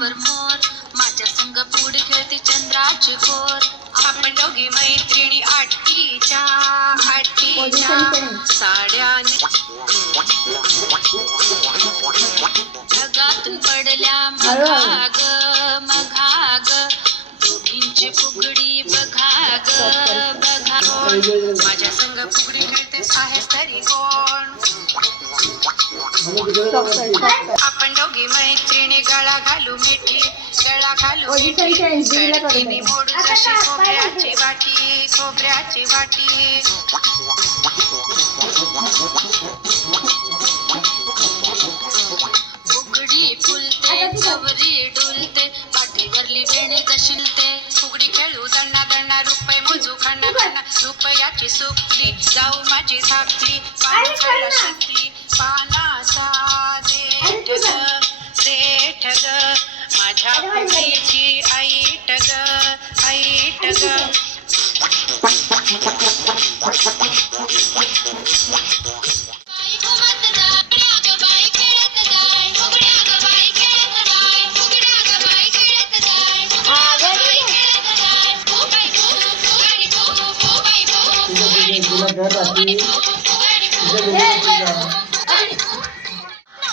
पानावर मोर. माझ्या संग पुढे खेळते चंद्राची कोर आपण दोघी मैत्रिणी आठीच्या आठीच्या. साड्या ढगातून पडल्या मघाग मघाग दोघींची फुगडी बघाग बघा माझ्या संग फुगडी खेळते आहे तरी कोण? दोघी मैत्रिणी गळा घालू मिठी गळा घालू मिठी. मोडू जशी खोबऱ्याची वाटी खोबऱ्याची वाटी. फुगडी फुलते चवरी डुलते पाठीवरली वेणी जशिलते फुगडी खेळू दण्णा दण्णा रुपये मोजू खण्णा खण्णा रुपयाची सुपली जाऊ माझी धाकली पानाला शिकली पानाचा కుంచీచి ఐటగా ఐటగా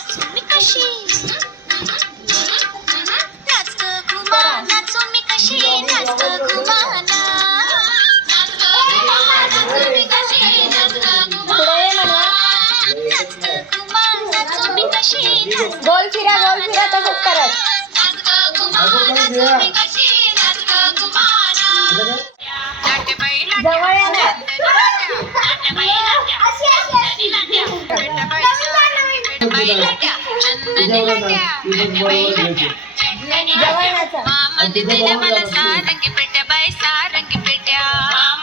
Terima kasih. मला सारंगी पेट्या बाई सारंगी पेट्या.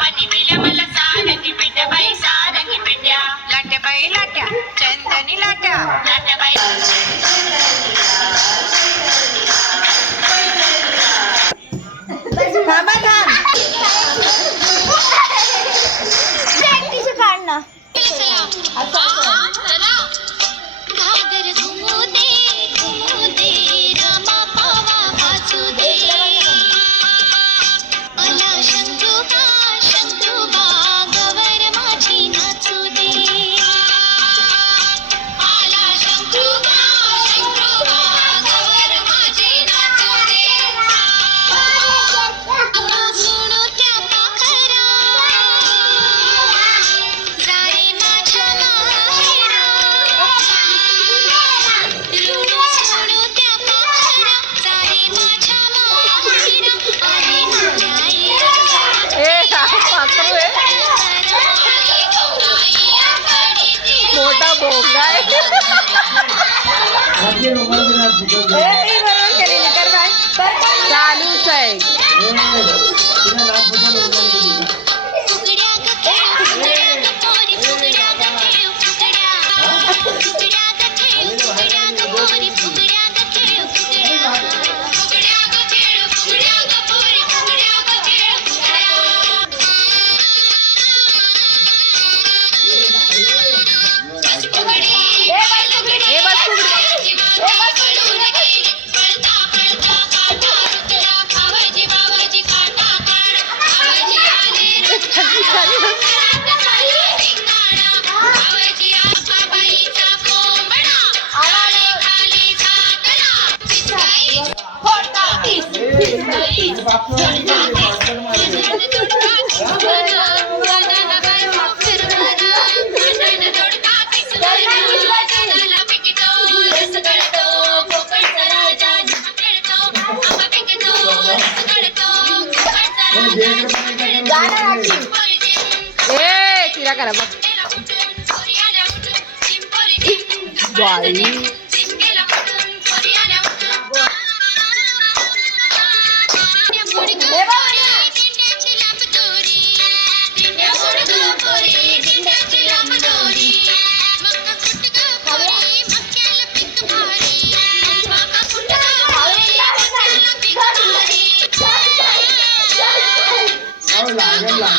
ए तिला करा बघ. बाई.